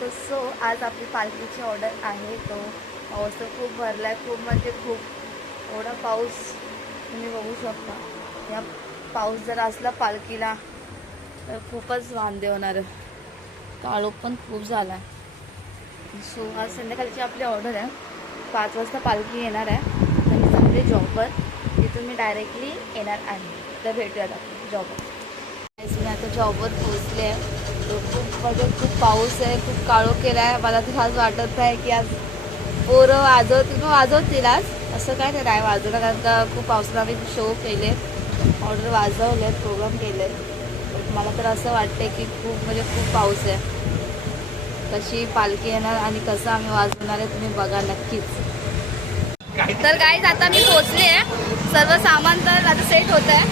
तर सो आज आपली पालखीची ऑर्डर आहे. तो पाऊस तर खूप भरला आहे, खूप म्हणजे खूप. एवढा पाऊस तुम्ही बघू शकता. या पाऊस जर असला पालखीला तर खूपच वांदे होणार आहे. काळोख पण खूप झाला आहे. सो आज संध्याकाळची आपली ऑर्डर आहे. 5 वाजता पालखी येणार आहे. आता मी चालले जॉबवर, तिथून मी डायरेक्टली येणार आहे. तर भेटूयात आपण जॉबवर. मी आता जॉबवर पोहोचले आहे. खूप म्हणजे खूप पाऊस आहे, खूप काळोख केला आहे. मला तर आज वाटत आहे की आज पोरं वाजवतील आज. असं काय नाही आहे वाजवलं, कारण का खूप पावसाला आम्ही शो केले, ऑर्डर वाजवलेत, प्रोग्राम केले. मला तर असं वाटतं की खूप म्हणजे खूप पाऊस आहे. कशी पालखी येणार आणि कसं आम्ही वाजवणार आहे तुम्ही बघा नक्कीच. तर गाईज आता मी पोहोचले आहे. सर्व सामान तर आता सेट होत आहे.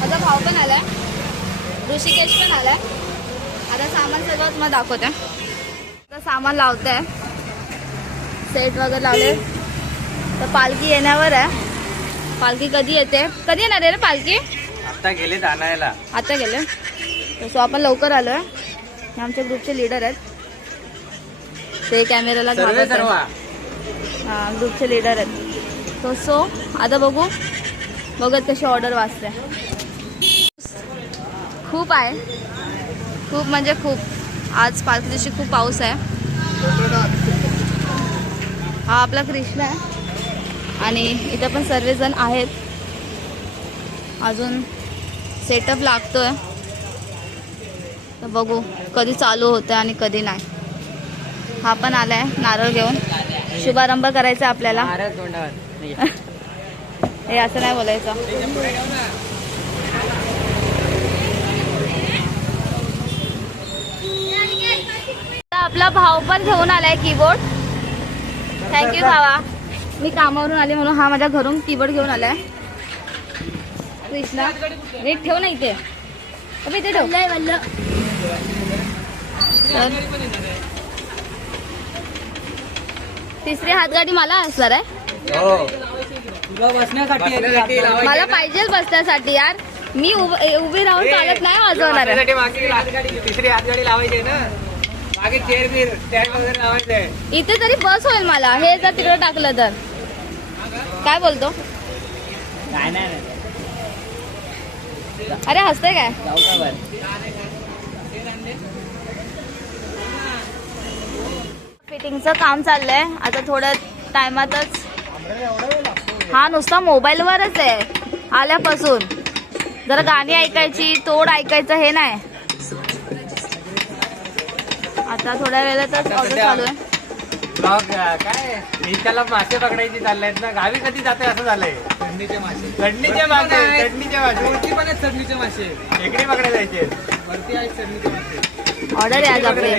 माझा भाऊ पण आला आहे, ऋषिकेश पण आला आहे. आता सामान सर्व तुम्हाला दाखवते. आता सामान लावत आहे, सेट वगैरे लावले. तर पालखी येण्यावर आहे. पालखी कधी येते, कधी येणार आहे रे पालखी? आता गेले आणायला. आता गेले. सो आपण लवकर आलो आहे. हे आमच्या ग्रुपचे लीडर आहेत, ते कॅमेराला घालत आहेत. हां, ग्रुपचे लीडर आहेत. तो सो आता बघत कशी ऑर्डर वाचते. खूप आहे, खूप म्हणजे खूप. आज पालखी दिवशी खूप पाऊस आहे. हा आपला कृष्ण आहे आणि इथं पण सर्वजण आहेत. अजून सेटअप लागतोय, तर बघू कधी चालू होतं आणि कधी नाही. हा पण आलाय नारळ घेऊन. शुभारंभ करायचा आपल्याला. हे असं नाही बोलायचं. आपला भाऊ पण घेऊन आलाय कीबोर्ड. थँक्यू भावा. मी कामावरून आले म्हणून हा माझ्या घरून कीबोर्ड घेऊन आलाय. कृष्णा रेट ठेव ना इथे, इथे ठेव. तर तिसरी हातगाडी मला असणार आहे. मला पाहिजे बसण्यासाठी यार. मी उभी राहून चालत नाही वाजवणार आहे. तिसरी हातगाडी लावायची ना, मागे चेअर बीर स्टँड वगैरे लावायचंय. इथे तरी बस होईल मला. हे जर तिकडे टाकलं तर काय बोलतो? काय नाही. अरे हसते काय? फिटिंगचं काम चाललंय आता थोड्या टायमातच. हा नुसता मोबाईलवरच आहे आल्यापासून. जरा गाणी ऐकायची, तोड ऐकायचं हे नाही. आता थोड्या वेळातच ऑर्डर चालू आहे. ब्लॉग काय त्याला मासे पकडायची चालल्यात ना. गावी कधी जाते असं झालंय. चढणीचे मासे, चढणीचे मासे, वरती पण आहेत चढणीचे मासे. खेकडे पकडायला जायचे, वरती आहेत चढणीचे मासे. ऑर्डर आहे आज आपले.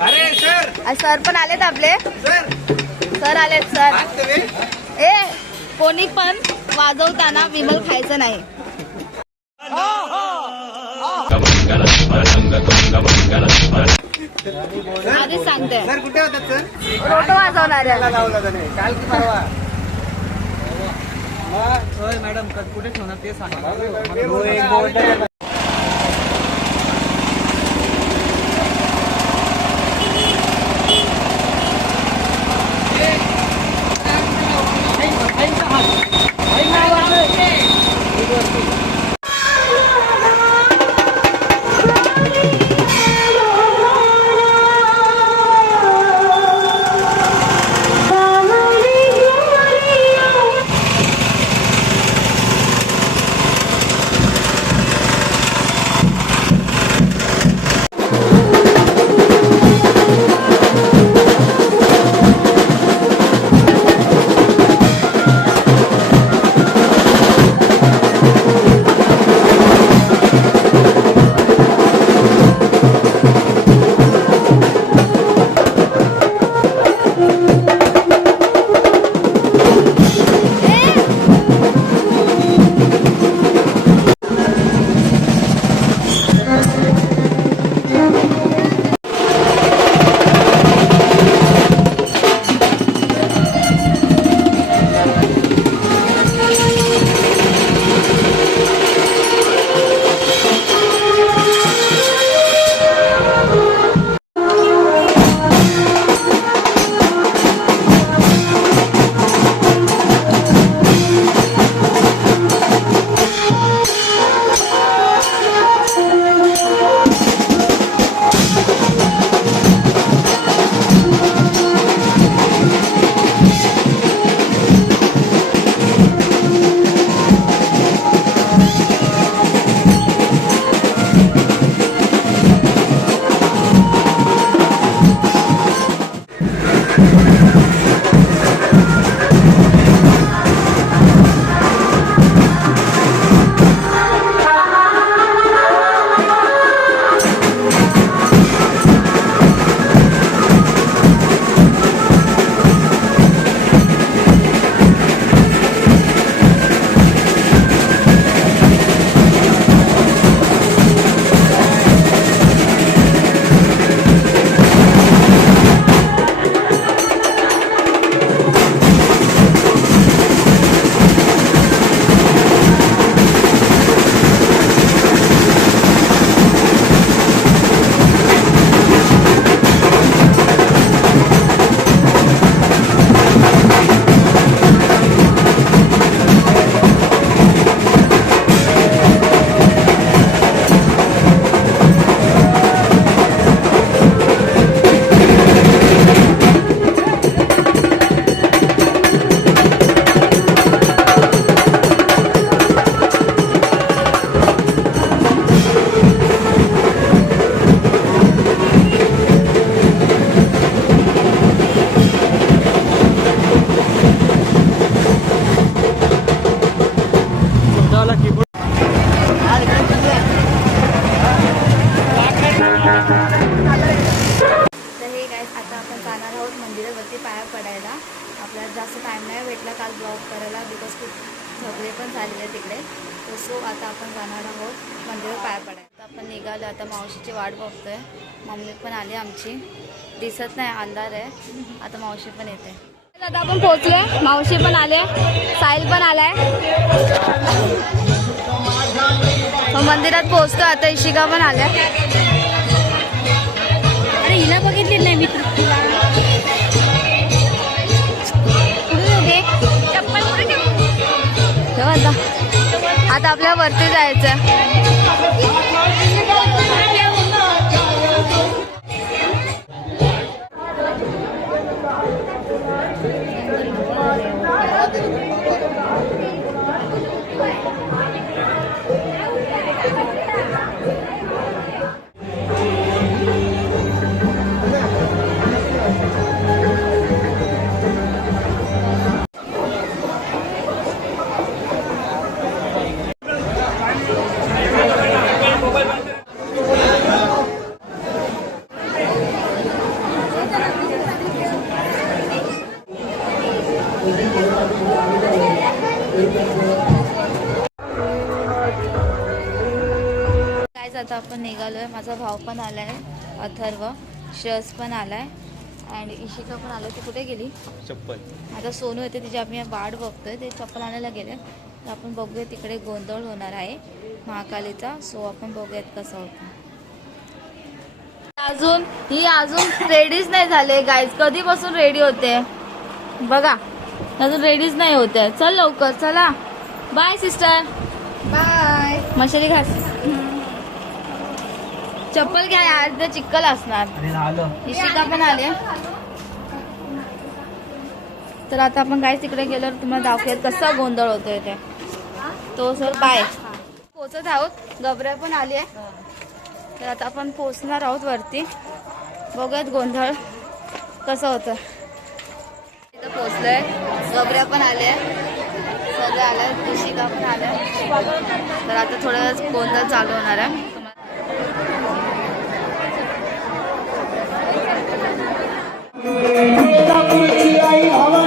अरे सर, सर पण आलेत आपले. सर आलेत सर. ए कोणी पण वाजवताना विमल खायचं नाही. आधीच सांगते. सर कुठे होतात सर? रोटो वाजवणार आहे. काल की परवा? होय मॅडम, कुठे ठेवणार ते सांगा. मंदिरावरती पाया पडायला. आपल्याला जास्त टाईम नाही भेटला काल ब्लॉग करायला बिकॉज खूप झगडे पण झालेले तिकडे. सो आता आपण जाणार आहोत मंदिरात पाया पडायला. आता आपण निघालो. आता मावशीची वाट बघतोय. मम्मी पण आली आमची. दिसत नाही, अंधार आहे. आता मावशी पण येते. आता आपण पोहोचलोय. मावशी पण आले, साहिल पण आलाय. मंदिरात पोहोचतो आता. इशिका पण आल्या. अरे हिला बघितली नाही मी तृप्तीला. चप्पल कुठे ठेव आता आपल्याला वरती जायचं. काय आता आपण निघालोय. माझा भाऊ पण आलाय, अथर्व, श्रेयस पण आलाय आणि इशिका पण आलाय. ती कुठे गेली? चप्पल. आता सोनू येते, तिची आम्ही वाट बघतोय. ते चप्पल आणायला गेले. तर आपण बघूया तिकडे गोंधळ होणार आहे महाकालीचा. सो आपण बघूयात कसं होतं. अजून रेडीच नाही झाले गाईज. कधीपासून रेडी होते बघा, अजून रेडीच नाही होते. चल लवकर चला. Bye sister. बाय. मशाली घास. चप्पल घ्या यार, ते चिक्कल असणार. इशिका पण आले. तर आता आपण काय तिकडे गेल्यावर तुम्हाला दाखवूयात कसा गोंधळ होतोय ते. तो सर बाय. पोचत आहोत. गबऱ्या पण आली आहे. तर आता आपण पोचणार आहोत वरती. बघूयात गोंधळ कसं होतं. इथं पोचलोय. गबऱ्या पण आले, सगळे आल्या, इशिका पण आल्या. तर आता थोडं गोंधळ चालू होणार आहे. Bye.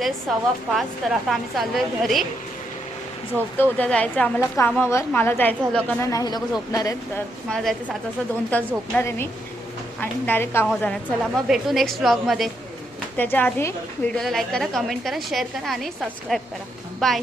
वाजले 5:15. तर आता आम्ही चाललो आहे घरी. झोपतो, उद्या जायचं आम्हाला कामावर. मला जायचं आहे, लोकांना नाही, लोक झोपणार आहेत. तर मला जायचं 7 वाजता, 2 तास झोपणार आहे मी आणि डायरेक्ट कामावर जाणार. चला मग भेटू नेक्स्ट व्लॉगमध्ये. त्याच्या आधी व्हिडिओला लाईक करा, कमेंट करा, शेअर करा आणि सबस्क्राईब करा. बाय.